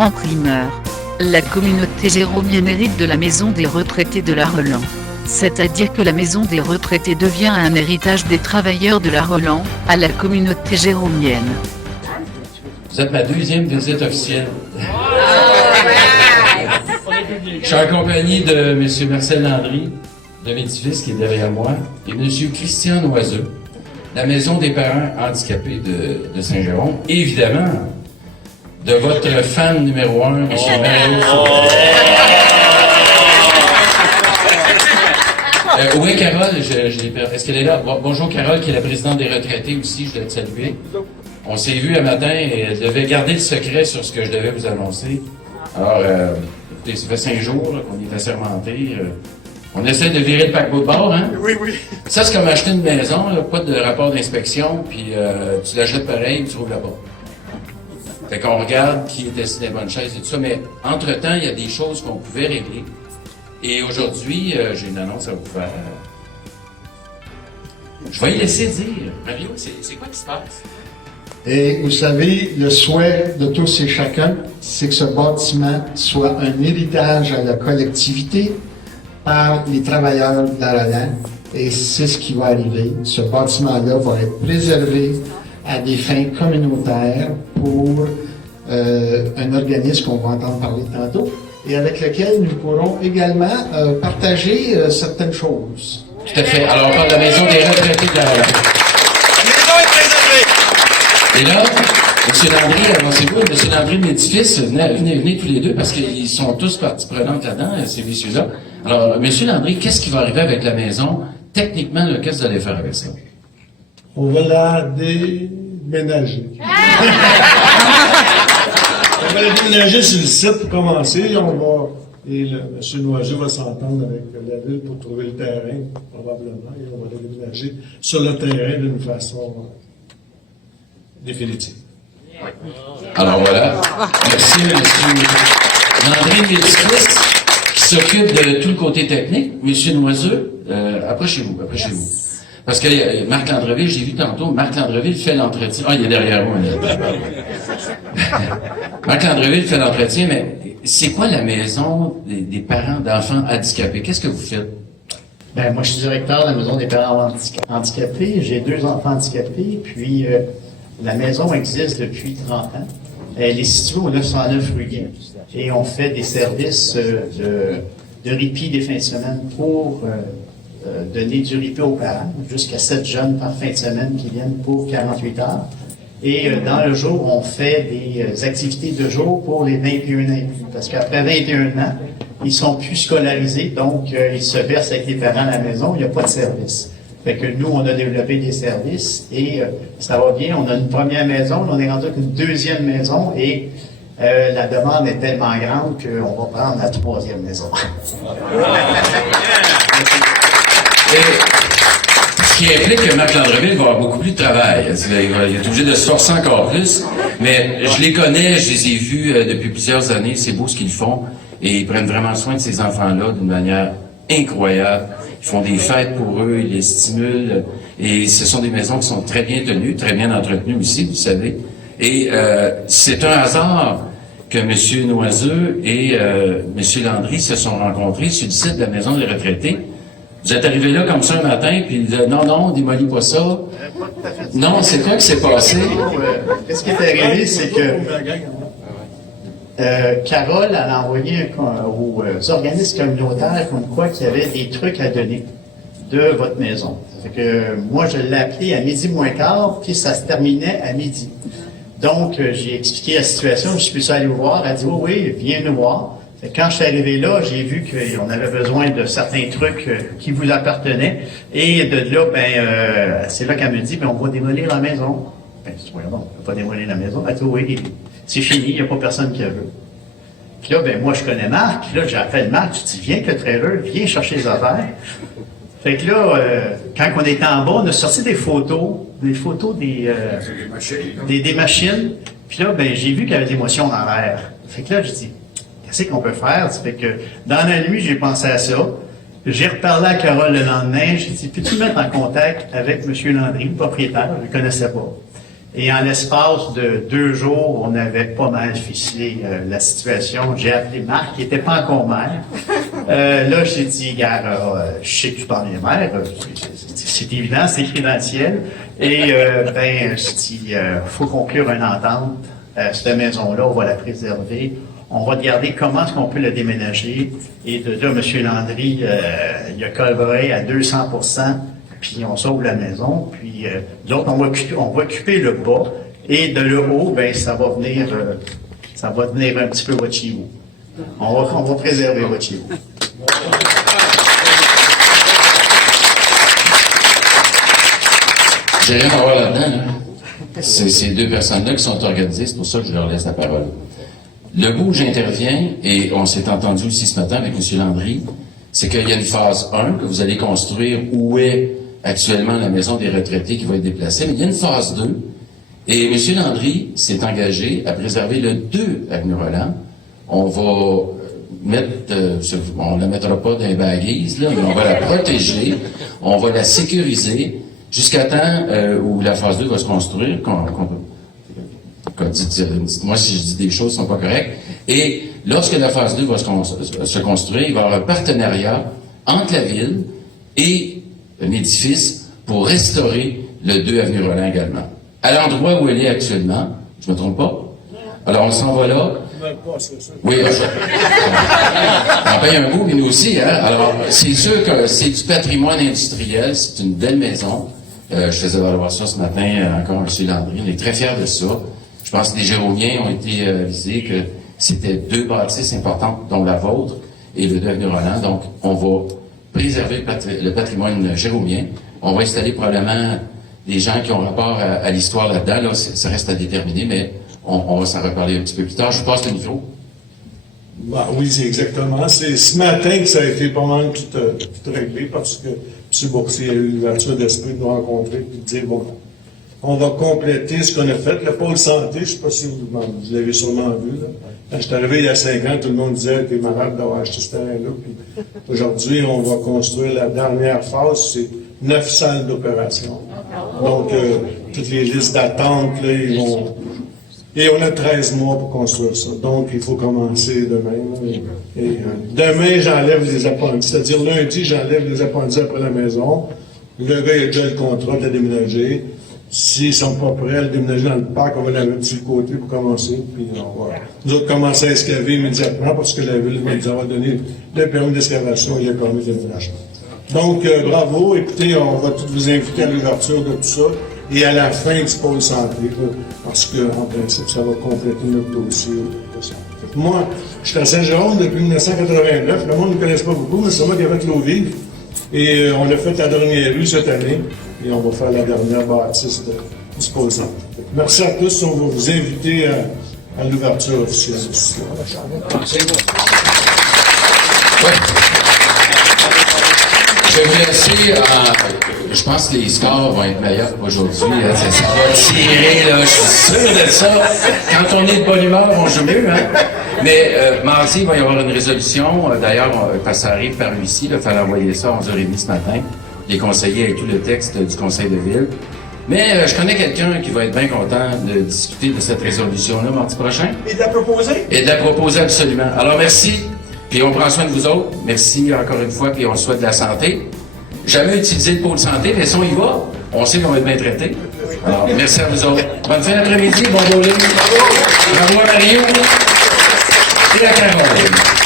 En primeur, la communauté jéromienne hérite de la maison des retraités de la Roland. C'est-à-dire que la maison des retraités devient un héritage des travailleurs de la Roland, à la communauté jéromienne. Vous êtes ma deuxième visite officielle. Je suis en compagnie de M. Marcel Landry, de Médicis, qui est derrière moi, et M. Christian Noiseux, la maison des parents handicapés de Saint-Jérôme, et évidemment, de votre fan numéro 1, M. Mario Sauvé. Où est Carole? Est-ce qu'elle est là? Bonjour Carole, qui est la présidente des retraités aussi, je voulais te saluer. On s'est vu un matin et elle devait garder le secret sur ce que je devais vous annoncer. Alors, écoutez, ça fait 5 jours qu'on est assermentés. On essaie de virer le paquebot de bord, hein? Oui, oui. Ça, c'est comme acheter une maison, là, pas de rapport d'inspection, puis tu l'achètes pareil, tu ouvres la porte. Fait qu'on regarde qui est assis dans les bonnes chaises et tout ça, mais entre-temps, il y a des choses qu'on pouvait régler. Et aujourd'hui, j'ai une annonce à vous faire. Je vais y laisser dire. Mario, c'est quoi qui se passe? Et vous savez, le souhait de tous et chacun, c'est que ce bâtiment soit un héritage à la collectivité par les travailleurs de la Roland. Et c'est ce qui va arriver. Ce bâtiment-là va être préservé à des fins communautaires pour un organisme qu'on va entendre parler tantôt et avec lequel nous pourrons également partager certaines choses. Tout à fait. Alors, on parle de la maison des retraités de la Roland. La maison est préservée. Et là, M. Landry, avancez-vous, M. Landry de Médicis, venez tous les deux, parce qu'ils sont tous partie prenante là-dedans, ces messieurs-là. Alors, M. Landry, qu'est-ce qui va arriver avec la maison? Techniquement, qu'est-ce que vous allez faire avec ça? On va la déménager. On va la déménager sur le site pour commencer. Et M. Noiseux va s'entendre avec la ville pour trouver le terrain, probablement. Et on va la déménager sur le terrain d'une façon définitive. Alors voilà. Merci, M. Landry de Médicis, qui s'occupe de tout le côté technique. M. Noiseux, approchez-vous. Parce que Marc Landreville, j'ai vu tantôt, Marc Landreville fait l'entretien. Ah, il est derrière moi, là. Marc Landreville fait l'entretien, mais c'est quoi la maison des parents d'enfants handicapés? Qu'est-ce que vous faites? Ben, moi, je suis directeur de la maison des parents handicapés. J'ai 2 enfants handicapés, puis la maison existe depuis 30 ans. Elle est située au 909 rue Guin. Et on fait des services de répit des fins de semaine pour donner du répit aux parents, jusqu'à 7 jeunes par fin de semaine qui viennent pour 48 heures. Et dans le jour, on fait des activités de jour pour les 21 ans et plus. Parce qu'après 21 ans, ils sont plus scolarisés, donc ils se versent avec les parents à la maison, il n'y a pas de service. Fait que nous, on a développé des services et ça va bien. On a une première maison, on est rendu avec une deuxième maison et la demande est tellement grande qu'on va prendre la 3e maison. Ce qui implique que Marc Landreville va avoir beaucoup plus de travail. Il va être obligé de se forcer encore plus. Mais je les connais, je les ai vus depuis plusieurs années. C'est beau ce qu'ils font. Et ils prennent vraiment soin de ces enfants-là d'une manière incroyable. Ils font des fêtes pour eux, ils les stimulent. Et ce sont des maisons qui sont très bien tenues, très bien entretenues aussi, vous savez. Et c'est un hasard que M. Noiseux et M. Landry se sont rencontrés sur le site de la maison des retraités. Vous êtes arrivé là comme ça un matin, puis non, on démolit pas ça. Non, c'est quoi qui s'est passé? Qu'est-ce qui est arrivé, c'est que Carole a envoyé aux organismes communautaires comme quoi qu'il y avait des trucs à donner de votre maison. Fait que moi, je l'ai appelé à 12:15, puis ça se terminait à midi. Donc, j'ai expliqué la situation, je suis allé vous voir, elle a dit « Oui, viens nous voir ». Quand je suis arrivé là, j'ai vu qu'on avait besoin de certains trucs qui vous appartenaient. Et de là, c'est là qu'elle me dit, on va démolir la maison. Ben, je dis, non, on ne peut pas démolir la maison. Elle dit, oui, c'est fini, il n'y a pas personne qui la veut. Puis là, moi, je connais Marc. Puis là, j'appelle Marc, je dis, viens avec le trailer, viens chercher les affaires. Fait que là, quand on était en bas, on a sorti des photos des machines. Puis là, j'ai vu qu'il y avait des motions en l'air. Fait que là, je dis, qu'est-ce qu'on peut faire? Ça fait que dans la nuit, j'ai pensé à ça. J'ai reparlé à Carole le lendemain. J'ai dit, peux-tu me mettre en contact avec M. Landry, le propriétaire? Je ne le connaissais pas. Et en l'espace de 2 jours, on avait pas mal ficelé la situation. J'ai appelé Marc, qui n'était pas encore maire. Là, j'ai dit, gars, je sais que tu parles des maires, c'est évident, c'est crédentiel. Et je dis, faut conclure une entente. Cette maison-là, on va la préserver. On va regarder comment est-ce qu'on peut la déménager. Et de là, M. Landry, il a collaboré à 200%, puis on sauve la maison. Puis d'autres, on va occuper le bas. Et de le haut, ça va venir un petit peu Wachivou. On va préserver Wachivou. J'ai rien à voir là-dedans. Là. C'est ces 2 personnes-là qui sont organisées, c'est pour ça que je leur laisse la parole. Le bout où j'interviens, et on s'est entendu aussi ce matin avec M. Landry, c'est qu'il y a une phase 1 que vous allez construire où est actuellement la maison des retraités qui va être déplacée, mais il y a une phase 2, et M. Landry s'est engagé à préserver le 2 avenue Roland. On va mettre, on la mettra pas dans les baguises, là, mais on va la protéger, on va la sécuriser, jusqu'à temps où la phase 2 va se construire, dites-moi si je dis des choses qui ne sont pas correctes. Et lorsque la phase 2 va se construire, il va y avoir un partenariat entre la ville et un édifice pour restaurer le 2 avenue Roland également. À l'endroit où elle est actuellement, je ne me trompe pas? Alors on s'en va là. Oui, on paye un bout, mais nous aussi, hein? Alors, c'est sûr que c'est du patrimoine industriel, c'est une belle maison. Je faisais valoir ça ce matin, encore M. Landry, on est très fiers de ça. Je pense que les Jéromiens ont été visés, que c'était 2 bâtisses importantes, dont la vôtre et le 2 avenue Roland. Donc, on va préserver le patrimoine jéromien. On va installer probablement des gens qui ont rapport à l'histoire là-dedans. Là, ça reste à déterminer, mais on va s'en reparler un petit peu plus tard. Je vous passe le micro. Oui, c'est exactement. C'est ce matin que ça a été pas mal tout réglé parce que M. Boursier a eu l'ouverture d'esprit de nous rencontrer et de dire, bon, on va compléter ce qu'on a fait. Le pôle santé, je ne sais pas si vous l'avez sûrement vu. Là. Quand je suis arrivé il y a 5 ans, tout le monde disait que tu es malade d'avoir acheté ce terrain-là. Puis aujourd'hui, on va construire la dernière phase, c'est 9 salles d'opération. Donc, toutes les listes d'attente, là, ils vont... Et on a 13 mois pour construire ça. Donc, il faut commencer demain. Demain, j'enlève les appendices. C'est-à-dire, lundi, j'enlève les appendices après la maison. Le gars, il a déjà le contrat de la déménager. S'ils ne sont pas prêts à le déménager dans le parc, on va la mettre sur le côté pour commencer. Puis on va, nous autres, commencer à excaver immédiatement parce que la ville va nous avoir donné le permis d'excavation et le permis de déménagement. Donc, bravo. Écoutez, on va tous vous inviter à l'ouverture de tout ça et à la fin du pôle santé, parce qu'en principe, ça va compléter notre dossier. Moi, je suis à Saint-Jérôme depuis 1989. Le monde ne me connaît pas beaucoup, mais c'est moi qui ai fait l'eau vive. Et on a fait la dernière rue cette année. Et on va faire la dernière bâtisse du pôle santé. Merci à tous. On va vous inviter à l'ouverture officielle. Ouais. Je vais vous laisser. Je pense que les scores vont être meilleurs qu'aujourd'hui. Ça va tirer, là, je suis sûr de ça. Quand on est de bonne humeur, on joue mieux. Hein? Mais mardi, il va y avoir une résolution. D'ailleurs, parce que ça arrive par ici, il fallait envoyer ça à 11h30 ce matin. Les conseillers avec tout le texte du conseil de ville. Mais je connais quelqu'un qui va être bien content de discuter de cette résolution-là mardi prochain. Et de la proposer? Et de la proposer, absolument. Alors, merci. Puis on prend soin de vous autres. Merci encore une fois, puis on souhaite de la santé. Jamais utilisé le pôle santé, mais si on y va, on sait qu'on va être bien traité. Alors, merci à vous autres. Bonne fin d'après-midi, bon bowling. Bravo à Mario et à Carole.